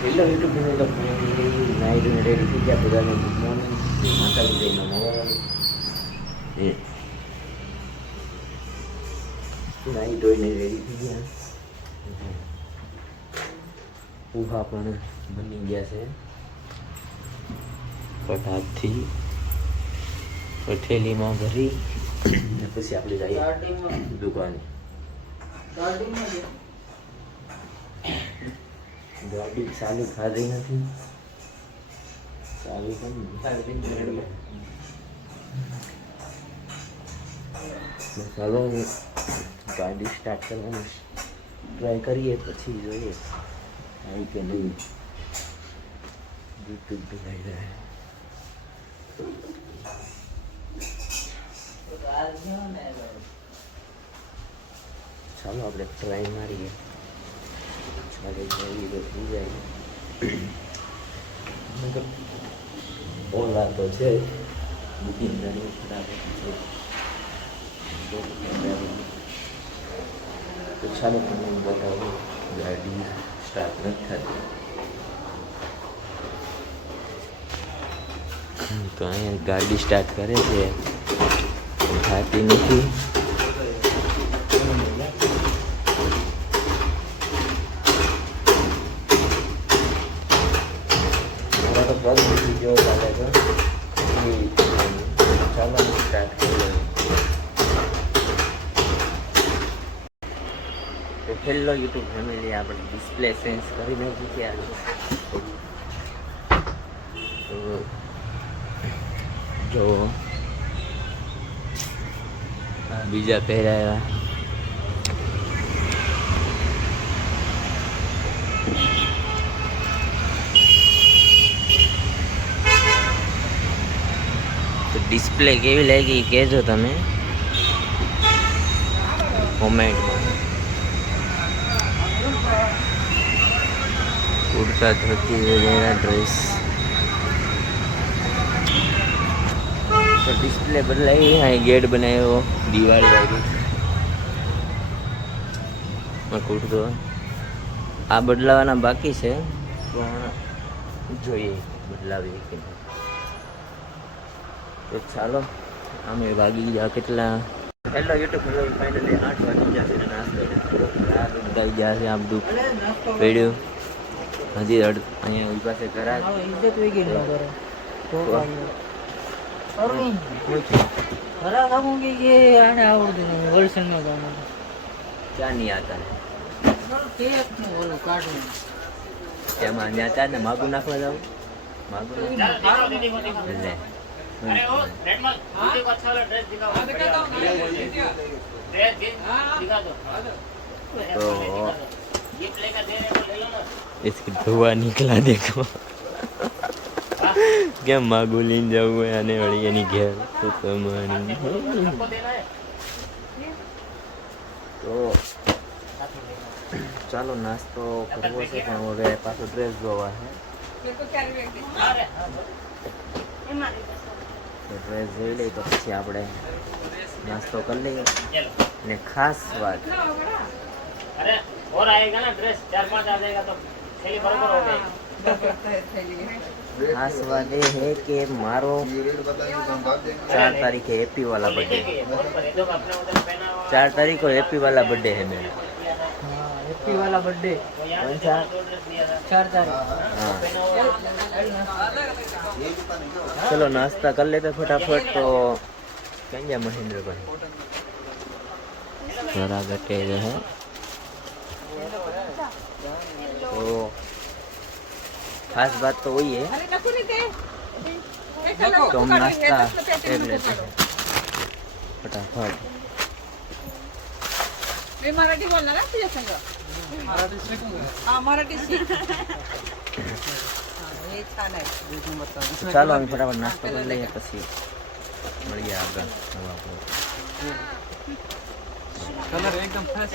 hello YouTube channel night ready થઈ ગયા બધાને ગુડ મોર્નિંગ માતાજી જઈને મળવાનું નાઇટ હોઈને રેડી થઈ ગયા ઉભા પણ બની ગયા છે ફટાકથી થેલીમાં ભરી ને પછી આપણે જઈએ દુકાને ગાડી ચાલુ ખાધી નથી ચાલુ પણ ચાલો ગાડી સ્ટાર્ટ કરવાની ટ્રાય કરીએ પછી જોઈએ આવી કે નહીં યુટ્યુબ બી આવી જાય ચાલો આપણે ટ્રાય મારીએ ચાલે જઈએ તો થઈ જાય ઓલા તો છે બુકિંગ કરી ખરાબ છે તો ચાલો તમને બતાવું ગાડી સ્ટાર્ટ નથી થતી તો અહીંયા ગાડી સ્ટાર્ટ કરે છે થતી નથી जो चाले तो चलो स्टार्ट करिए तो हेलो यूट्यूब फैमिली आप डिस्प्ले चेंज कर नाखी तो जो बीजा पहराया डिस्प्ले केवी लगी कहजो तमे कमेंट में कुर्ता धोती वगैरह ड्रेस तो डिस्प्ले बदलाई है गेट बनायो दिवाली वाली मैं कुर्तो आ बदलावाना बाकी है જોઈએ બદલાવી કે તો ચાલો અમે વાગી ગયા કેટલા હેલો યુટ્યુબ ફાઇનલી 8 વાગી ગયા છે નાસ્તો ગાઈ ગયા છે આ બધું પડ્યું હજી અહીંયા ઉભા છે ઘરા ઇજ્જત વઈ ગઈ ન કરે તો घरा खाऊंगी ये आने आवड़ होलसेल में गाना क्या नहीं आता केक में बोलो काटूं क्या मान आता है मागू नाखवा जाओ मागू ले अरे ओ रेड माल मुझे को अच्छा वाला ड्रेस दिखाओ हां दिखाता हूं ड्रेस दिखा दो तो गिफ्ट लेकर दे रहे हो ले लो ना इसकी धुआं निकला देखो क्या मागू लीन जाऊँ आने वाली यानी घेर तो कमानी तो ચાલો નાસ્તો કરવો છે પણ હવે પાછો ડ્રેસ જોવા છે ડ્રેસ જોઈ લઈએ તો પછી આપણે નાસ્તો કરી લઈએ અને ખાસ વાત अरे और आएगा ना ड्रेस 4-5 आ जाएगा तो थैली बराबर हो गई खास बात ये है कि मारो 4 तारीख है हैप्पी वाला बर्थडे 4 तारीख को हैप्पी वाला बर्थडे है मेरा हैप्पी वाला बर्थडे कौन सा 4 तारीख हाँ चलो नाश्ता कर लेते फटाफट तो क्या महेंद्र भाई जरा गटे जो है तो खास बात तो वही है तो हम नाश्ता कर लेते हैं फटाफट मैं मराठी बोलना ना तुझे संग मराठी शिकूंगा हां मराठी शिक ये छान आहे ચાલો અમે ફટાફટ નાસ્તો કરી લઈએ પછી મળીએ આગળ कलर एकदम फ्रेश